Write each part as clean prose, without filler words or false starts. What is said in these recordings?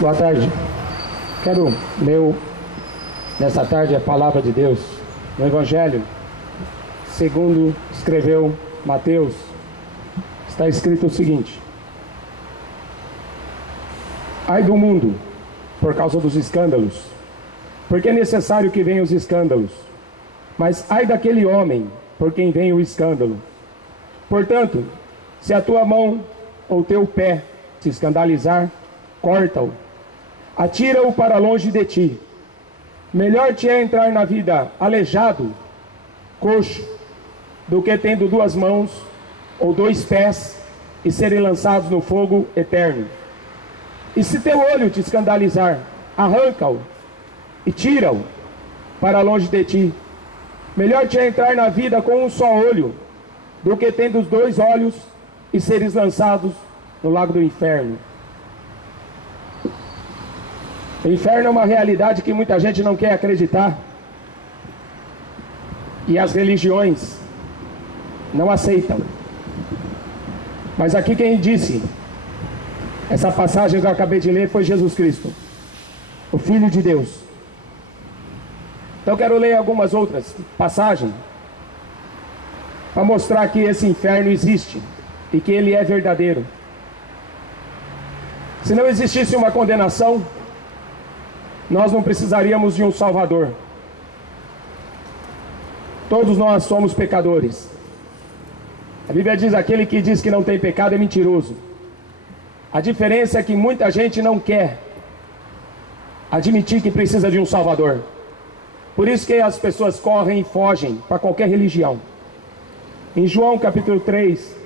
Boa tarde. Quero ler nessa tarde a palavra de Deus no Evangelho segundo escreveu Mateus. Está escrito o seguinte: ai do mundo por causa dos escândalos, porque é necessário que venham os escândalos, mas ai daquele homem por quem vem o escândalo. Portanto, se a tua mão ou teu pé te escandalizar, corta-o, atira-o para longe de ti. Melhor te é entrar na vida aleijado, coxo, do que tendo duas mãos ou dois pés e serem lançados no fogo eterno. E se teu olho te escandalizar, arranca-o e tira-o para longe de ti. Melhor te é entrar na vida com um só olho, do que tendo os dois olhos e seres lançados no lago do inferno. O inferno é uma realidade que muita gente não quer acreditar, e as religiões não aceitam. Mas aqui quem disse essa passagem que eu acabei de ler foi Jesus Cristo, o Filho de Deus. Então eu quero ler algumas outras passagens para mostrar que esse inferno existe e que ele é verdadeiro. Se não existisse uma condenação, nós não precisaríamos de um Salvador. Todos nós somos pecadores. A Bíblia diz: aquele que diz que não tem pecado é mentiroso. A diferença é que muita gente não quer admitir que precisa de um Salvador. Por isso que as pessoas correm e fogem para qualquer religião. Em João capítulo 3,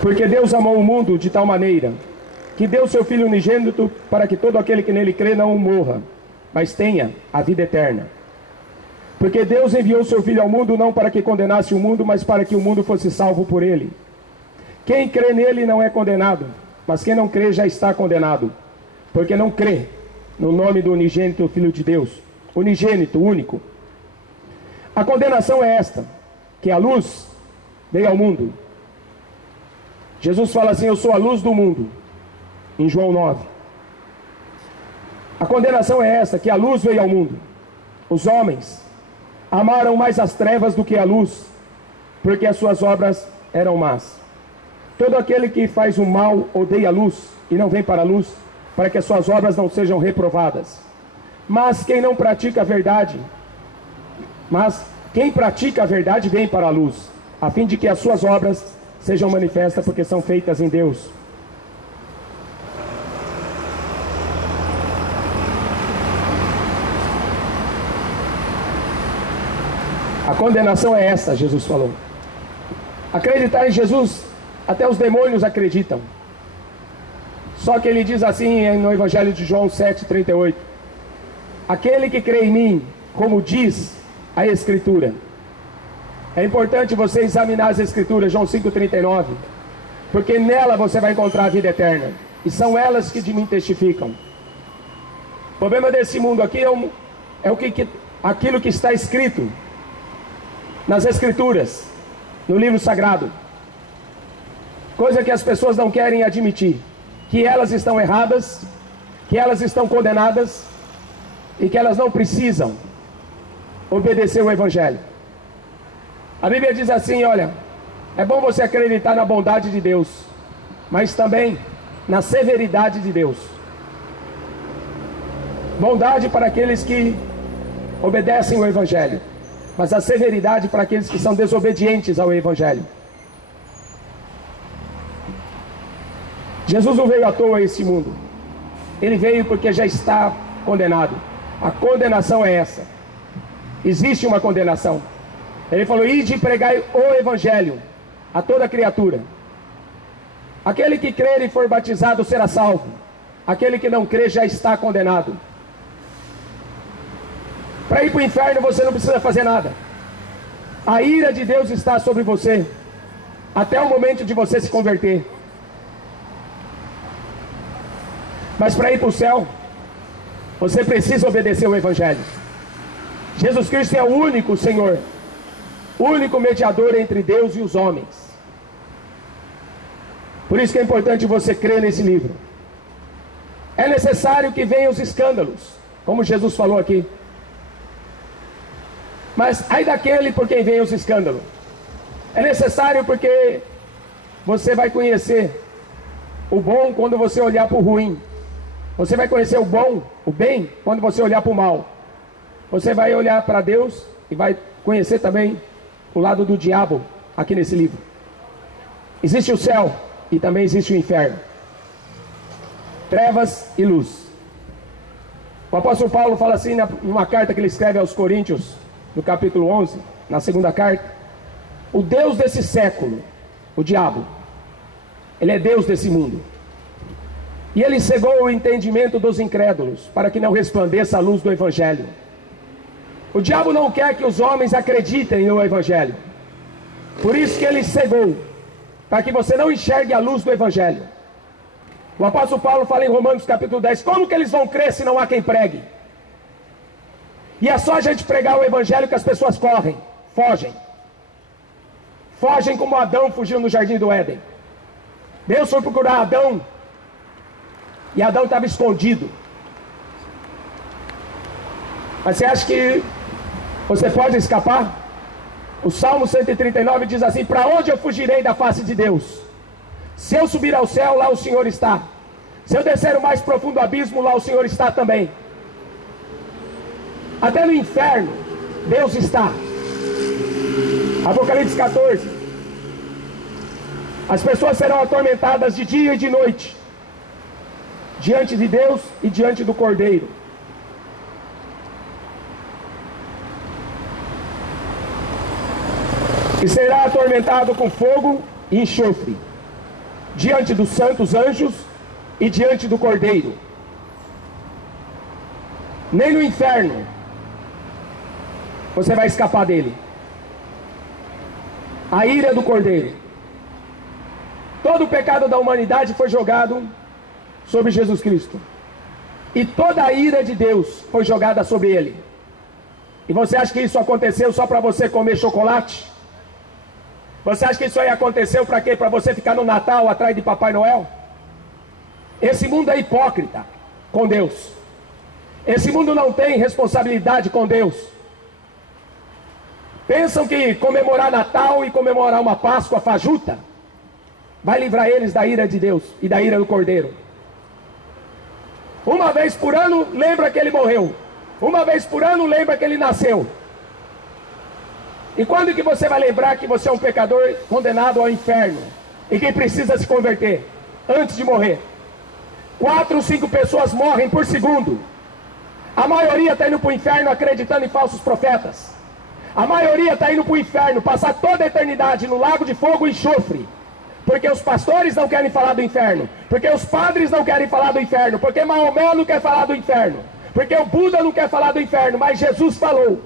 porque Deus amou o mundo de tal maneira que deu seu Filho unigênito para que todo aquele que nele crê não morra, mas tenha a vida eterna. Porque Deus enviou seu Filho ao mundo não para que condenasse o mundo, mas para que o mundo fosse salvo por ele. Quem crê nele não é condenado, mas quem não crê já está condenado, porque não crê no nome do unigênito Filho de Deus, unigênito, único. A condenação é esta, que a luz veio ao mundo. Jesus fala assim: eu sou a luz do mundo, em João 9. A condenação é esta, que a luz veio ao mundo. Os homens amaram mais as trevas do que a luz, porque as suas obras eram más. Todo aquele que faz o mal odeia a luz e não vem para a luz, para que as suas obras não sejam reprovadas. Mas quem pratica a verdade vem para a luz, a fim de que as suas obras sejam manifestas, porque são feitas em Deus. A condenação é essa, Jesus falou. Acreditar em Jesus, até os demônios acreditam. Só que ele diz assim no Evangelho de João 7,38: aquele que crê em mim, como diz a Escritura. É importante você examinar as Escrituras, João 5,39, porque nela você vai encontrar a vida eterna, e são elas que de mim testificam. O problema desse mundo aqui aquilo que está escrito nas Escrituras, no livro sagrado, coisa que as pessoas não querem admitir, que elas estão erradas, que elas estão condenadas e que elas não precisam obedecer o Evangelho. A Bíblia diz assim: olha, é bom você acreditar na bondade de Deus, mas também na severidade de Deus. Bondade para aqueles que obedecem o Evangelho, mas a severidade para aqueles que são desobedientes ao Evangelho. Jesus não veio à toa a esse mundo. Ele veio porque já está condenado. A condenação é essa. Existe uma condenação. Ele falou: ide e pregai o Evangelho a toda criatura. Aquele que crer e for batizado será salvo. Aquele que não crer já está condenado. Para ir para o inferno você não precisa fazer nada. A ira de Deus está sobre você até o momento de você se converter. Mas para ir para o céu, você precisa obedecer o Evangelho. Jesus Cristo é o único Senhor único mediador entre Deus e os homens. Por isso que é importante você crer nesse livro. É necessário que venham os escândalos, como Jesus falou aqui. Mas ai daquele por quem vem os escândalos. É necessário porque você vai conhecer o bom quando você olhar para o ruim. Você vai conhecer o bom, o bem, quando você olhar para o mal. Você vai olhar para Deus e vai conhecer também o lado do diabo aqui nesse livro. Existe o céu e também existe o inferno. Trevas e luz. O apóstolo Paulo fala assim numa carta que ele escreve aos Coríntios, no capítulo 11, na segunda carta: o Deus desse século, o diabo, ele é Deus desse mundo. E ele cegou o entendimento dos incrédulos, para que não resplandeça a luz do Evangelho. O diabo não quer que os homens acreditem no Evangelho. Por isso que ele cegou, para que você não enxergue a luz do Evangelho. O apóstolo Paulo fala em Romanos capítulo 10, como que eles vão crer se não há quem pregue? E é só a gente pregar o Evangelho que as pessoas correm, fogem. Fogem como Adão fugiu no jardim do Éden. Deus foi procurar Adão, e Adão estava escondido. Mas você acha que você pode escapar? O Salmo 139 diz assim: para onde eu fugirei da face de Deus? Se eu subir ao céu, lá o Senhor está. Se eu descer o mais profundo abismo, lá o Senhor está também. Até no inferno, Deus está. Apocalipse 14. As pessoas serão atormentadas de dia e de noite, diante de Deus e diante do Cordeiro. E será atormentado com fogo e enxofre, diante dos santos anjos e diante do Cordeiro. Nem no inferno você vai escapar dele. A ira do Cordeiro. Todo o pecado da humanidade foi jogado sobre Jesus Cristo. E toda a ira de Deus foi jogada sobre ele. E você acha que isso aconteceu só para você comer chocolate? Você acha que isso aí aconteceu para quê? Para você ficar no Natal atrás de Papai Noel? Esse mundo é hipócrita com Deus. Esse mundo não tem responsabilidade com Deus. Pensam que comemorar Natal e comemorar uma Páscoa fajuta vai livrar eles da ira de Deus e da ira do Cordeiro. Uma vez por ano lembra que ele morreu. Uma vez por ano lembra que ele nasceu. E quando que você vai lembrar que você é um pecador condenado ao inferno e que precisa se converter? Antes de morrer. 4 ou 5 pessoas morrem por segundo. A maioria está indo para o inferno acreditando em falsos profetas. A maioria está indo para o inferno, passar toda a eternidade no lago de fogo e enxofre. Porque os pastores não querem falar do inferno. Porque os padres não querem falar do inferno. Porque Maomé não quer falar do inferno. Porque o Buda não quer falar do inferno. Mas Jesus falou.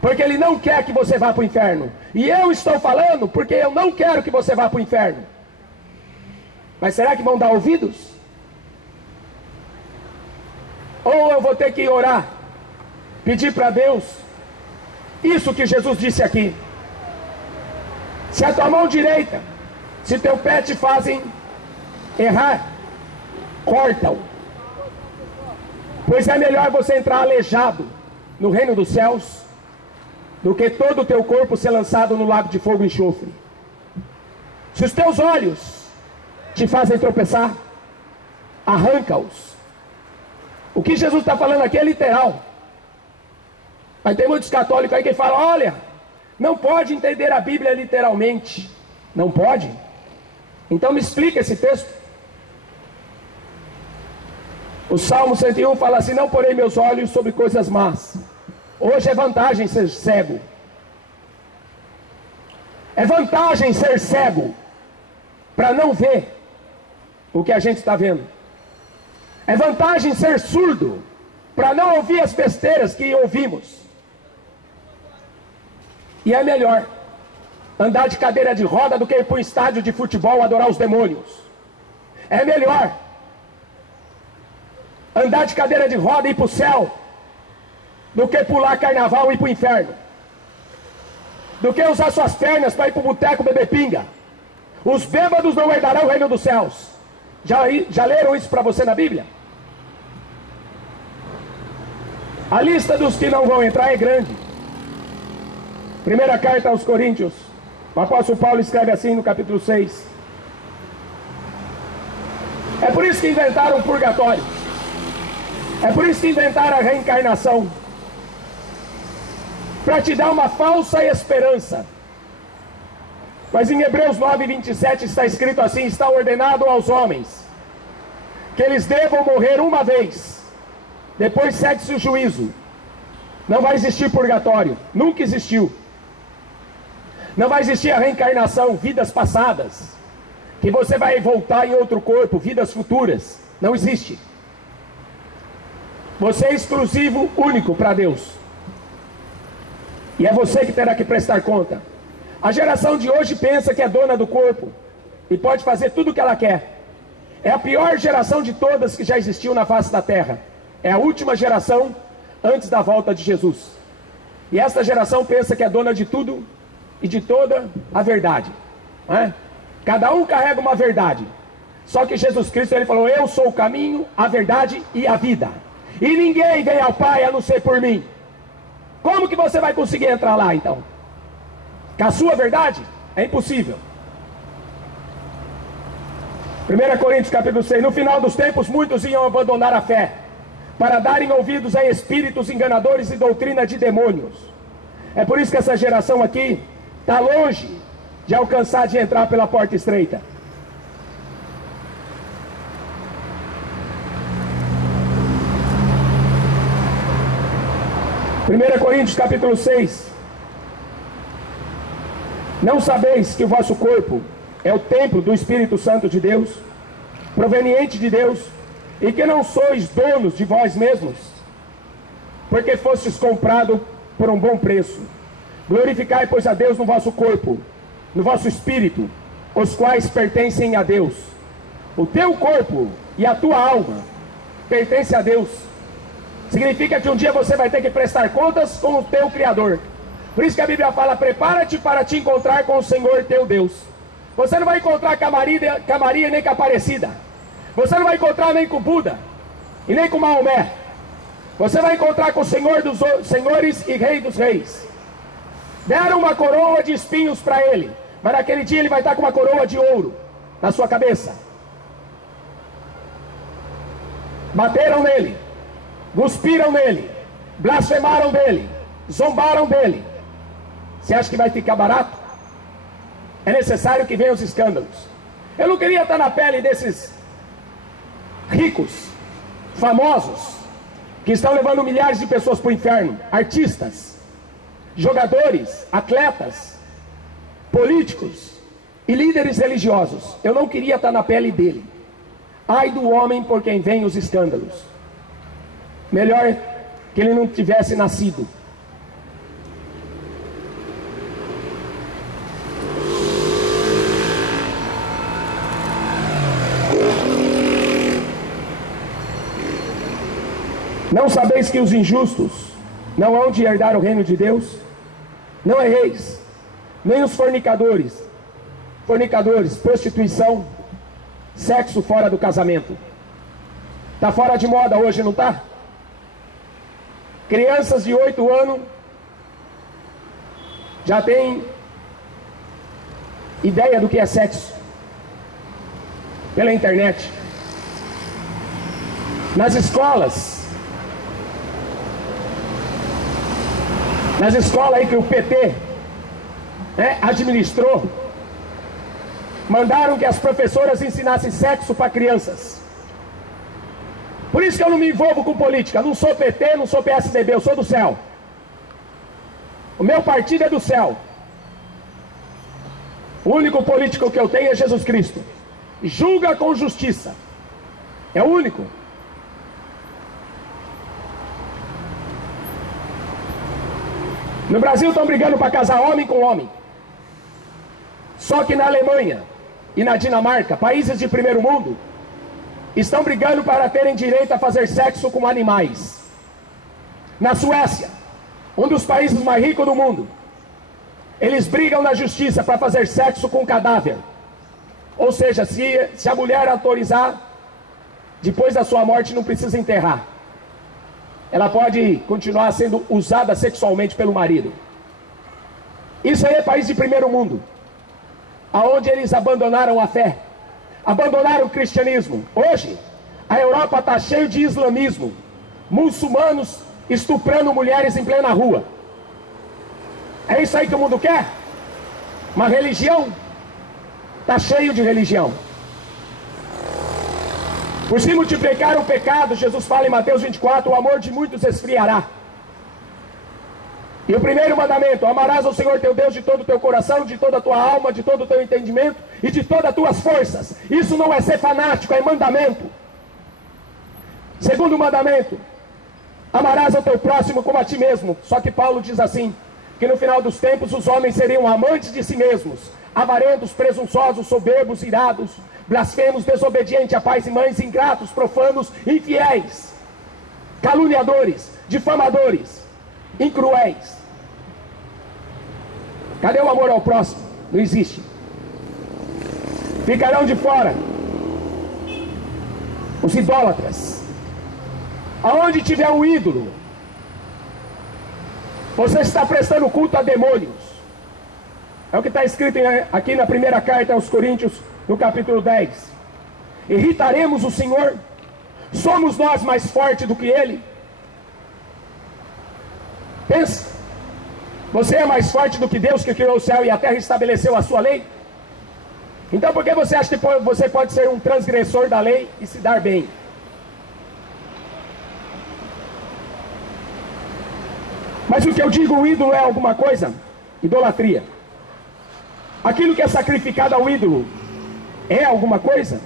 Porque ele não quer que você vá para o inferno. E eu estou falando porque eu não quero que você vá para o inferno. Mas será que vão dar ouvidos? Ou eu vou ter que orar, pedir para Deus isso que Jesus disse aqui: se a tua mão direita, se teu pé te fazem errar, corta-o. Pois é melhor você entrar aleijado no reino dos céus do que todo o teu corpo ser lançado no lago de fogo e enxofre. Se os teus olhos te fazem tropeçar, arranca-os. O que Jesus está falando aqui é literal. Mas tem muitos católicos aí que falam: olha, não pode entender a Bíblia literalmente. Não pode? Então me explica esse texto. O Salmo 101 fala assim: não porei meus olhos sobre coisas más. Hoje é vantagem ser cego. É vantagem ser cego para não ver o que a gente está vendo. É vantagem ser surdo para não ouvir as besteiras que ouvimos. E é melhor andar de cadeira de roda do que ir para um estádio de futebol adorar os demônios. É melhor andar de cadeira de roda e ir para o céu do que pular carnaval e ir para o inferno. do que usar suas pernas para ir para o boteco beber pinga. Os bêbados não herdarão o reino dos céus. Já leram isso para você na Bíblia? A lista dos que não vão entrar é grande. Primeira carta aos Coríntios, o apóstolo Paulo escreve assim no capítulo 6. É por isso que inventaram o purgatório. É por isso que inventaram a reencarnação. Para te dar uma falsa esperança. Mas em Hebreus 9:27 está escrito assim: está ordenado aos homens que eles devam morrer uma vez, depois segue-se o juízo. Não vai existir purgatório, nunca existiu. Não vai existir a reencarnação, vidas passadas, que você vai voltar em outro corpo, vidas futuras. Não existe. Você é exclusivo, único para Deus. E é você que terá que prestar conta. A geração de hoje pensa que é dona do corpo e pode fazer tudo o que ela quer. É a pior geração de todas que já existiu na face da terra. É a última geração antes da volta de Jesus. E esta geração pensa que é dona de tudo e de toda a verdade, não é? Cada um carrega uma verdade. Só que Jesus Cristo, ele falou: eu sou o caminho, a verdade e a vida, e ninguém vem ao Pai a não ser por mim. Como que você vai conseguir entrar lá então? Com a sua verdade? É impossível. 1 Coríntios capítulo 6. No final dos tempos muitos iam abandonar a fé, para darem ouvidos a espíritos enganadores e doutrina de demônios. É por isso que essa geração aqui está longe de alcançar, de entrar pela porta estreita. Primeira Coríntios capítulo 6. Não sabeis que o vosso corpo é o templo do Espírito Santo de Deus, proveniente de Deus, e que não sois donos de vós mesmos, porque fostes comprado por um bom preço. Glorificai, pois, a Deus no vosso corpo, no vosso espírito, os quais pertencem a Deus. O teu corpo e a tua alma pertencem a Deus. Significa que um dia você vai ter que prestar contas com o teu Criador. Por isso que a Bíblia fala: prepara-te para te encontrar com o Senhor teu Deus. Você não vai encontrar com a Maria nem com a Aparecida. Você não vai encontrar nem com Buda e nem com Maomé. Você vai encontrar com o Senhor dos senhores e Rei dos reis. Deram uma coroa de espinhos para ele, mas naquele dia ele vai estar com uma coroa de ouro na sua cabeça. Bateram nele, cuspiram nele, blasfemaram dele, zombaram dele. Você acha que vai ficar barato? É necessário que venham os escândalos. Eu não queria estar na pele desses ricos, famosos, que estão levando milhares de pessoas para o inferno. Artistas, jogadores, atletas, políticos e líderes religiosos. Eu não queria estar na pele dele. Ai do homem por quem vêm os escândalos. Melhor que ele não tivesse nascido. Não sabeis que os injustos não hão de herdar o reino de Deus? Não erreis, nem os fornicadores, prostituição, sexo fora do casamento. Está fora de moda hoje, não está? Crianças de 8 anos já têm ideia do que é sexo pela internet. Nas escolas aí que o PT administrou, mandaram que as professoras ensinassem sexo para crianças. Por isso que eu não me envolvo com política. Não sou PT, não sou PSDB, eu sou do céu. O meu partido é do céu. O único político que eu tenho é Jesus Cristo. Julga com justiça. É o único. No Brasil estão brigando para casar homem com homem. Só que na Alemanha e na Dinamarca, países de primeiro mundo, estão brigando para terem direito a fazer sexo com animais. Na Suécia, um dos países mais ricos do mundo, Eles brigam na justiça para fazer sexo com o cadáver. Ou seja, se a mulher autorizar, depois da sua morte não precisa enterrar. Ela pode continuar sendo usada sexualmente pelo marido. Isso aí é país de primeiro mundo, aonde eles abandonaram a fé, abandonaram o cristianismo. Hoje, a Europa está cheia de islamismo, muçulmanos estuprando mulheres em plena rua. É isso aí que o mundo quer? Uma religião? Está cheio de religião. Por se multiplicar o pecado, Jesus fala em Mateus 24, o amor de muitos esfriará. E o primeiro mandamento: amarás ao Senhor teu Deus de todo o teu coração, de toda a tua alma, de todo o teu entendimento e de todas as tuas forças. Isso não é ser fanático, é mandamento. Segundo mandamento: amarás ao teu próximo como a ti mesmo. Só que Paulo diz assim, que no final dos tempos os homens seriam amantes de si mesmos, avarentos, presunçosos, soberbos, irados, blasfemos, desobedientes a pais e mães, ingratos, profanos, infiéis, caluniadores, difamadores, incruéis. Cadê o amor ao próximo? Não existe. Ficarão de fora os idólatras. Aonde tiver um ídolo, você está prestando culto a demônios. É o que está escrito aqui na primeira carta aos Coríntios, no capítulo 10. Irritaremos o Senhor? Somos nós mais fortes do que Ele? Pensa, você é mais forte do que Deus que criou o céu e a terra e estabeleceu a sua lei? Então por que você acha que você pode ser um transgressor da lei e se dar bem? Mas o que eu digo, o ídolo é alguma coisa? Idolatria. Aquilo que é sacrificado ao ídolo é alguma coisa?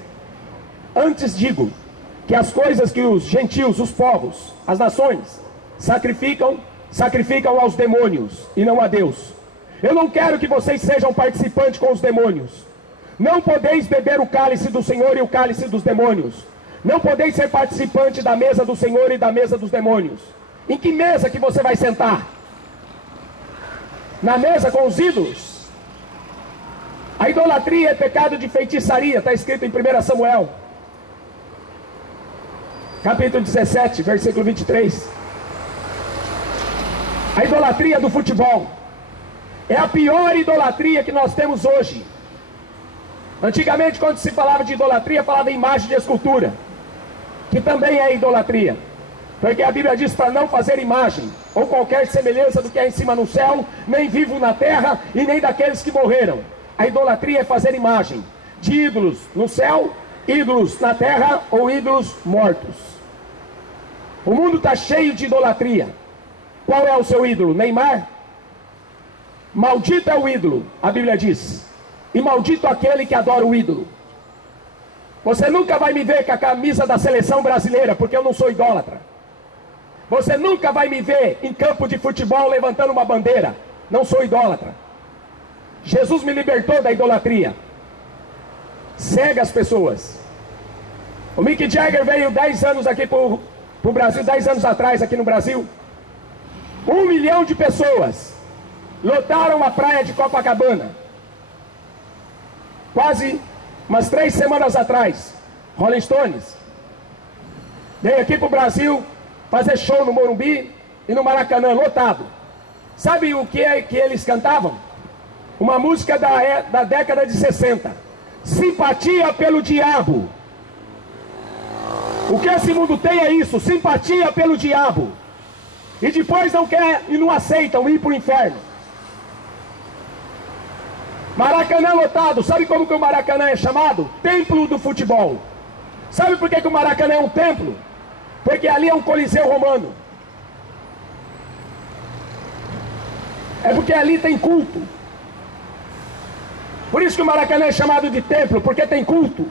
Antes digo que as coisas que os gentios, os povos, as nações sacrificam aos demônios e não a Deus. Eu não quero que vocês sejam participantes com os demônios. Não podeis beber o cálice do Senhor e o cálice dos demônios. Não podeis ser participantes da mesa do Senhor e da mesa dos demônios. Em que mesa que você vai sentar? Na mesa com os ídolos? A idolatria é pecado de feitiçaria, está escrito em 1 Samuel, capítulo 17, versículo 23. A idolatria do futebol é a pior idolatria que nós temos hoje. Antigamente, quando se falava de idolatria, falava em imagem de escultura, que também é idolatria. Porque a Bíblia diz para não fazer imagem, ou qualquer semelhança do que é em cima no céu, nem vivo na terra, e nem daqueles que morreram. A idolatria é fazer imagem de ídolos no céu, ídolos na terra, ou ídolos mortos. O mundo está cheio de idolatria. Qual é o seu ídolo? Neymar? Maldito é o ídolo, a Bíblia diz. E maldito aquele que adora o ídolo. Você nunca vai me ver com a camisa da seleção brasileira, porque eu não sou idólatra. Você nunca vai me ver em campo de futebol levantando uma bandeira. Não sou idólatra. Jesus me libertou da idolatria. Cega as pessoas. O Mick Jagger veio 10 anos aqui para o Brasil, 10 anos atrás aqui no Brasil. 1 milhão de pessoas lotaram a praia de Copacabana. Quase umas 3 semanas atrás, Rolling Stones veio aqui para o Brasil fazer show no Morumbi e no Maracanã, lotado. Sabe o que é que eles cantavam? Uma música da década de 60. Simpatia pelo diabo. O que esse mundo tem é isso, simpatia pelo diabo. E depois não quer e não aceitam ir para o inferno. Maracanã lotado. Sabe como que o Maracanã é chamado? Templo do futebol. Sabe por que o Maracanã é um templo? Porque ali é um coliseu romano. É porque ali tem culto. Por isso que o Maracanã é chamado de templo, porque tem culto.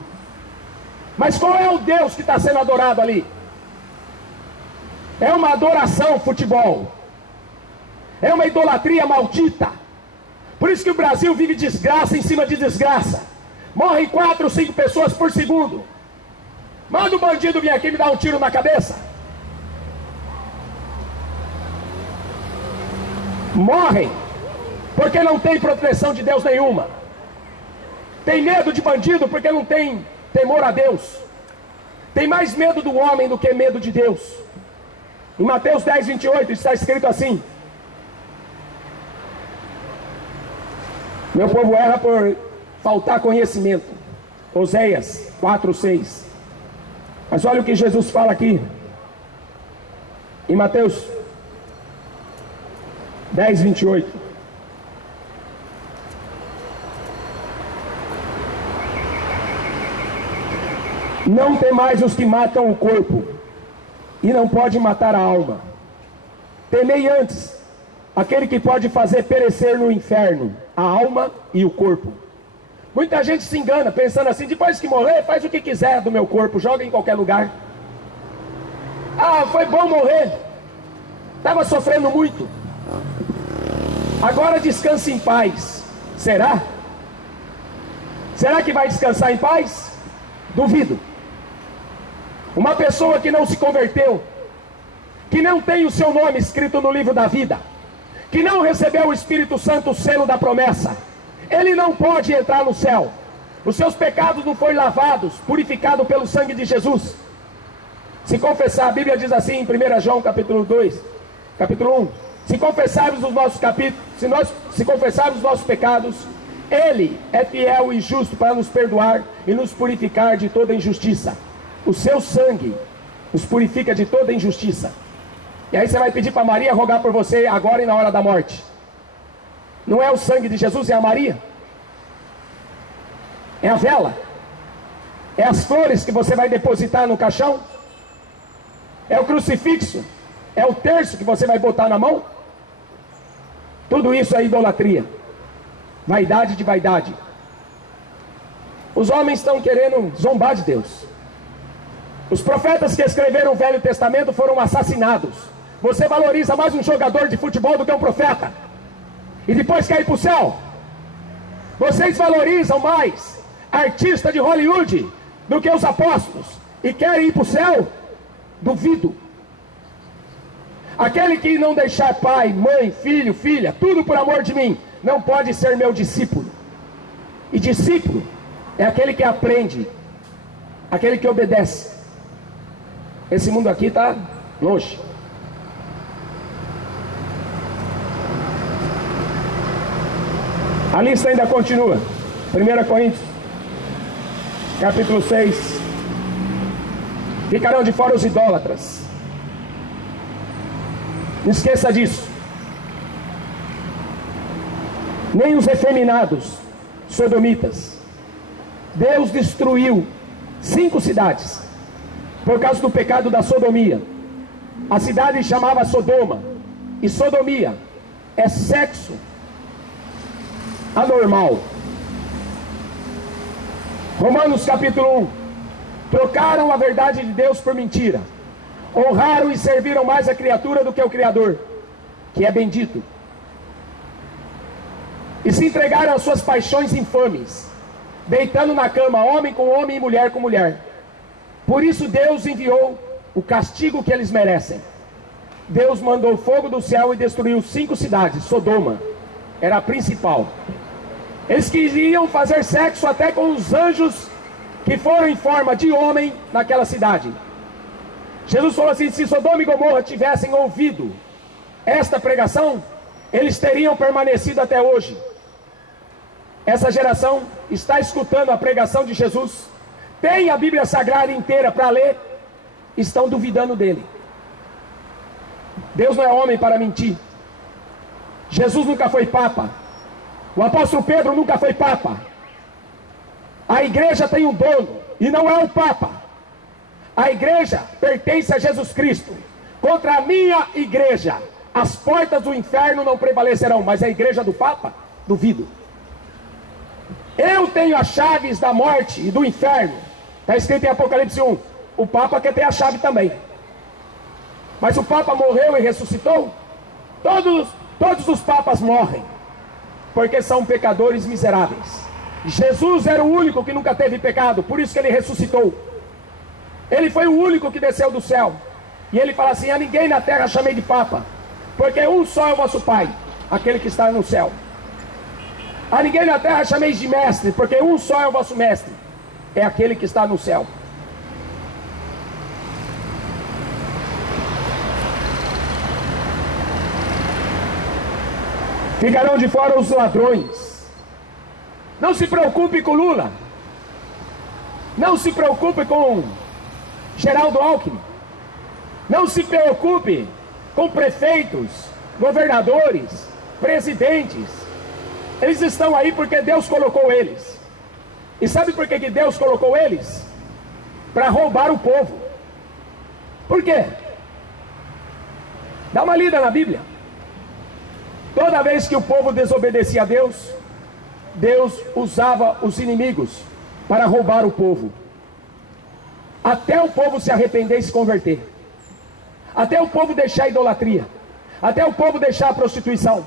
Mas qual é o Deus que está sendo adorado ali? É uma adoração futebol. É uma idolatria maldita. Por isso que o Brasil vive desgraça em cima de desgraça. Morrem 4 ou 5 pessoas por segundo. Manda o bandido vir aqui me dar um tiro na cabeça. Morrem. porque não tem proteção de Deus nenhuma. Tem medo de bandido porque não tem temor a Deus. Tem mais medo do homem do que medo de Deus. Em Mateus 10, 28 está escrito assim: meu povo erra por faltar conhecimento. Oséias 4, 6. Mas olha o que Jesus fala aqui em Mateus 10, 28. Não temais os que matam o corpo, e não pode matar a alma. Temei antes aquele que pode fazer perecer no inferno a alma e o corpo. Muita gente se engana pensando assim: depois que morrer, faz o que quiser do meu corpo, joga em qualquer lugar. Ah, foi bom morrer, estava sofrendo muito, agora descanse em paz. Será? Será que vai descansar em paz? Duvido. Uma pessoa que não se converteu, que não tem o seu nome escrito no livro da vida, que não recebeu o Espírito Santo, o selo da promessa, ele não pode entrar no céu. Os seus pecados não foram lavados, purificados pelo sangue de Jesus. Se confessar, a Bíblia diz assim em 1 João capítulo 2, capítulo 1: se confessarmos os nossos se confessarmos os nossos pecados, Ele é fiel e justo para nos perdoar e nos purificar de toda injustiça. O seu sangue nos purifica de toda injustiça. E aí você vai pedir para Maria rogar por você agora e na hora da morte. Não é o sangue de Jesus, é a Maria. É a vela. É as flores que você vai depositar no caixão. É o crucifixo. É o terço que você vai botar na mão. Tudo isso é idolatria. Vaidade de vaidade. Os homens estão querendo zombar de Deus. Os profetas que escreveram o Velho Testamento foram assassinados. Você valoriza mais um jogador de futebol do que um profeta, e depois quer ir para o céu? Vocês valorizam mais artista de Hollywood do que os apóstolos, e querem ir para o céu? Duvido. Aquele que não deixar pai, mãe, filho, filha, tudo por amor de mim, não pode ser meu discípulo. E discípulo é aquele que aprende, aquele que obedece. Esse mundo aqui está longe. A lista ainda continua. 1 Coríntios capítulo 6. Ficarão de fora os idólatras. Não esqueça disso. Nem os efeminados sodomitas. Deus destruiu 5 cidades por causa do pecado da sodomia. A cidade chamava Sodoma. E sodomia é sexo anormal. Romanos capítulo 1. Trocaram a verdade de Deus por mentira. Honraram e serviram mais a criatura do que o Criador, que é bendito. E se entregaram às suas paixões infames, deitando na cama homem com homem e mulher com mulher. Por isso Deus enviou o castigo que eles merecem. Deus mandou fogo do céu e destruiu 5 cidades. Sodoma era a principal. Eles queriam fazer sexo até com os anjos que foram em forma de homem naquela cidade. Jesus falou assim: se Sodoma e Gomorra tivessem ouvido esta pregação, eles teriam permanecido até hoje. Essa geração está escutando a pregação de Jesus, tem a Bíblia Sagrada inteira para ler, estão duvidando dele. Deus não é homem para mentir. Jesus nunca foi papa. O apóstolo Pedro nunca foi papa. A igreja tem um dono, e não é o papa. A igreja pertence a Jesus Cristo. Contra a minha igreja, as portas do inferno não prevalecerão. Mas a igreja do papa, duvido. Eu tenho as chaves da morte e do inferno. Está escrito em Apocalipse 1. O papa quer ter a chave também. Mas o papa morreu e ressuscitou? Todos os papas morrem, porque são pecadores miseráveis. Jesus era o único que nunca teve pecado, por isso que ele ressuscitou. Ele foi o único que desceu do céu. E ele fala assim: a ninguém na terra chamei de papa, porque um só é o vosso Pai, aquele que está no céu. A ninguém na terra chameis de mestre, porque um só é o vosso mestre, é aquele que está no céu. Ficarão de fora os ladrões. Não se preocupe com Lula. Não se preocupe com Geraldo Alckmin. Não se preocupe com prefeitos, governadores, presidentes. Eles estão aí porque Deus colocou eles. E sabe por que Deus colocou eles? Para roubar o povo. Por quê? Dá uma lida na Bíblia. Toda vez que o povo desobedecia a Deus, Deus usava os inimigos para roubar o povo. Até o povo se arrepender e se converter. Até o povo deixar a idolatria. Até o povo deixar a prostituição.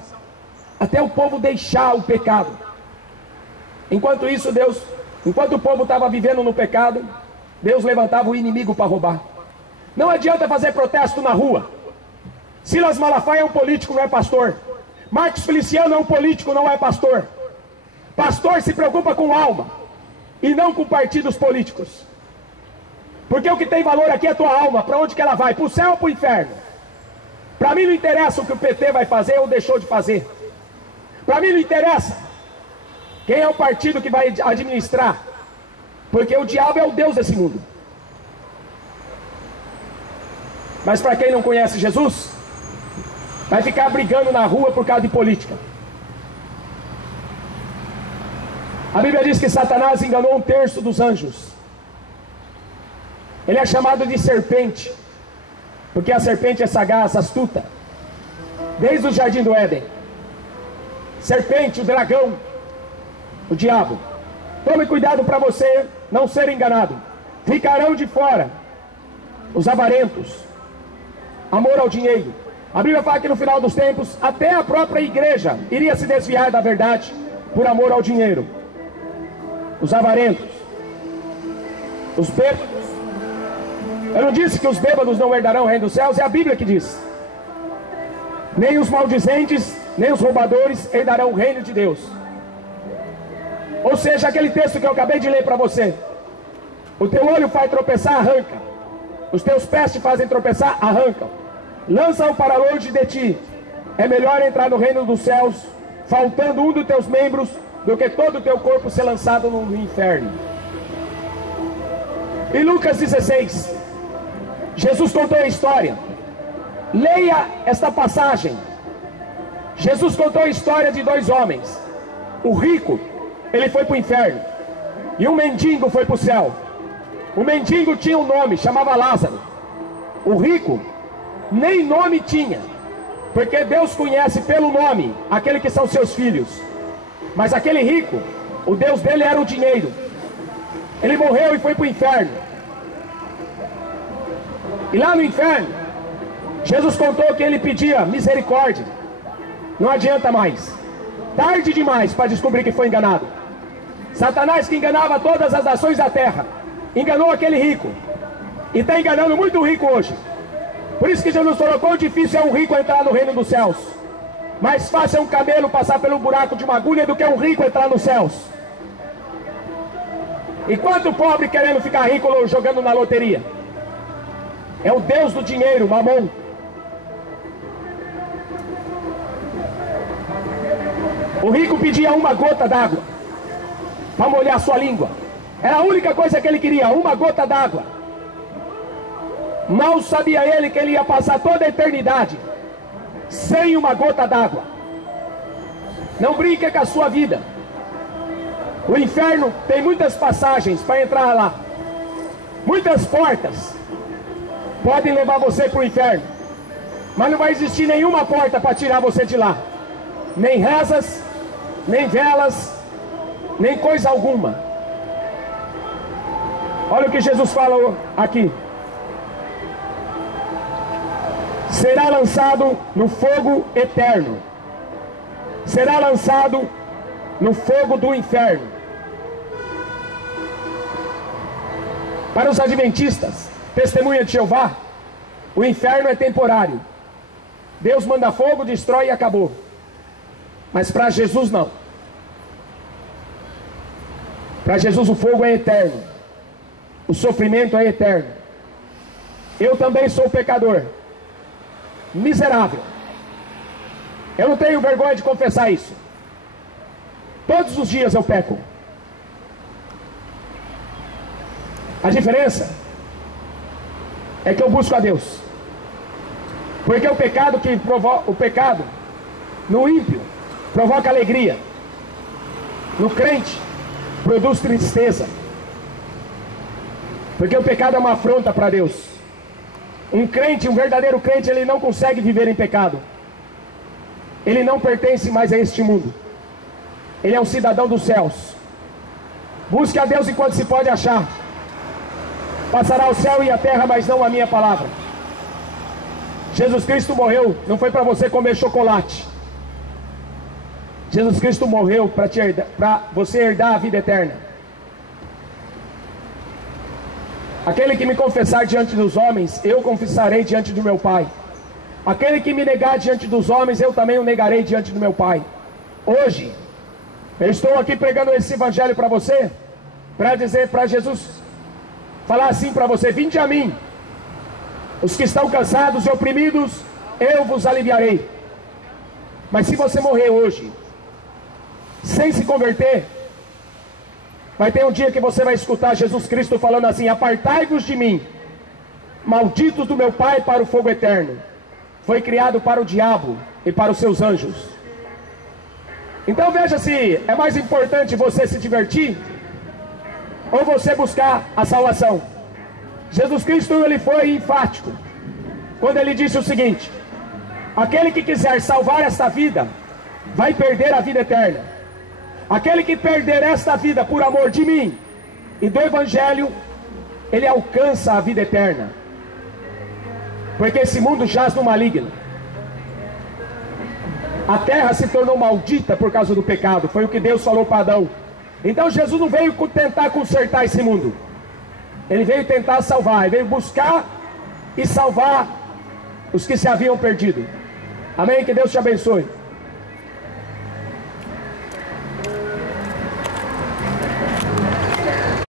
Até o povo deixar o pecado. Enquanto isso, enquanto o povo estava vivendo no pecado, Deus levantava o inimigo para roubar. Não adianta fazer protesto na rua. Silas Malafaia é um político, não é pastor. Marcos Feliciano é um político, não é pastor. Pastor se preocupa com alma e não com partidos políticos. Porque o que tem valor aqui é a tua alma. Para onde que ela vai? Para o céu ou para o inferno? Para mim não interessa o que o PT vai fazer ou deixou de fazer. Para mim não interessa quem é o partido que vai administrar. Porque o diabo é o Deus desse mundo. Mas para quem não conhece Jesus, vai ficar brigando na rua por causa de política. A Bíblia diz que Satanás enganou 1/3 dos anjos. Ele é chamado de serpente, porque a serpente é sagaz, astuta, desde o jardim do Éden. Serpente, o dragão, o diabo. Tome cuidado para você não ser enganado. Ficarão de fora os avarentos, amor ao dinheiro. A Bíblia fala que no final dos tempos, até a própria igreja iria se desviar da verdade por amor ao dinheiro. Os avarentos, os bêbados. Eu não disse que os bêbados não herdarão o reino dos céus, é a Bíblia que diz. Nem os maldizentes, nem os roubadores herdarão o reino de Deus. Ou seja, aquele texto que eu acabei de ler para você. O teu olho faz tropeçar, arranca. Os teus pés te fazem tropeçar, arrancam. Lança-o para longe de ti. É melhor entrar no reino dos céus, faltando um dos teus membros, do que todo o teu corpo ser lançado no inferno. Em Lucas 16, Jesus contou a história. Leia esta passagem. Jesus contou a história de 2 homens. O rico, ele foi para o inferno, e o mendigo foi para o céu. O mendigo tinha um nome, chamava Lázaro. O rico nem nome tinha, porque Deus conhece pelo nome aquele que são seus filhos. Mas aquele rico, o Deus dele era o dinheiro. Ele morreu e foi para o inferno. E lá no inferno, Jesus contou que ele pedia misericórdia. Não adianta mais. Tarde demais para descobrir que foi enganado. Satanás, que enganava todas as nações da terra, enganou aquele rico. E está enganando muito rico hoje. Por isso que Jesus falou: quão difícil é um rico entrar no reino dos céus. Mais fácil é um camelo passar pelo buraco de uma agulha do que um rico entrar nos céus. E quanto pobre querendo ficar rico jogando na loteria? É o Deus do dinheiro, Mamon. O rico pedia uma gota d'água para molhar sua língua. Era a única coisa que ele queria, uma gota d'água. Mal sabia ele que ele ia passar toda a eternidade sem uma gota d'água. Não brinque com a sua vida. O inferno tem muitas passagens para entrar lá. Muitas portas podem levar você para o inferno. Mas não vai existir nenhuma porta para tirar você de lá. Nem rezas, nem velas, nem coisa alguma. Olha o que Jesus falou aqui. Será lançado no fogo eterno. Será lançado no fogo do inferno. Para os adventistas, testemunha de Jeová, o inferno é temporário. Deus manda fogo, destrói e acabou. Mas para Jesus não. Para Jesus o fogo é eterno, o sofrimento é eterno. Eu também sou pecador, miserável. Eu não tenho vergonha de confessar isso. Todos os dias eu peco. A diferença é que eu busco a Deus. Porque o pecado no ímpio provoca alegria. No crente produz tristeza. Porque o pecado é uma afronta para Deus. Um crente, um verdadeiro crente, ele não consegue viver em pecado. Ele não pertence mais a este mundo. Ele é um cidadão dos céus. Busque a Deus enquanto se pode achar. Passará o céu e a terra, mas não a minha palavra. Jesus Cristo morreu, não foi para você comer chocolate. Jesus Cristo morreu para você herdar a vida eterna. Aquele que me confessar diante dos homens, eu confessarei diante do meu Pai. Aquele que me negar diante dos homens, eu também o negarei diante do meu Pai. Hoje, eu estou aqui pregando esse evangelho para você, para dizer para Jesus, falar assim para você: vinde a mim, os que estão cansados e oprimidos, eu vos aliviarei. Mas se você morrer hoje, sem se converter, vai ter um dia que você vai escutar Jesus Cristo falando assim: apartai-vos de mim, malditos do meu Pai, para o fogo eterno. Foi criado para o diabo e para os seus anjos. Então veja se é mais importante você se divertir ou você buscar a salvação. Jesus Cristo, ele foi enfático quando ele disse o seguinte: aquele que quiser salvar esta vida vai perder a vida eterna. Aquele que perder esta vida por amor de mim e do evangelho, ele alcança a vida eterna. Porque esse mundo jaz no maligno. A terra se tornou maldita por causa do pecado. Foi o que Deus falou para Adão. Então Jesus não veio tentar consertar esse mundo. Ele veio tentar salvar. Ele veio buscar e salvar os que se haviam perdido. Amém? Que Deus te abençoe.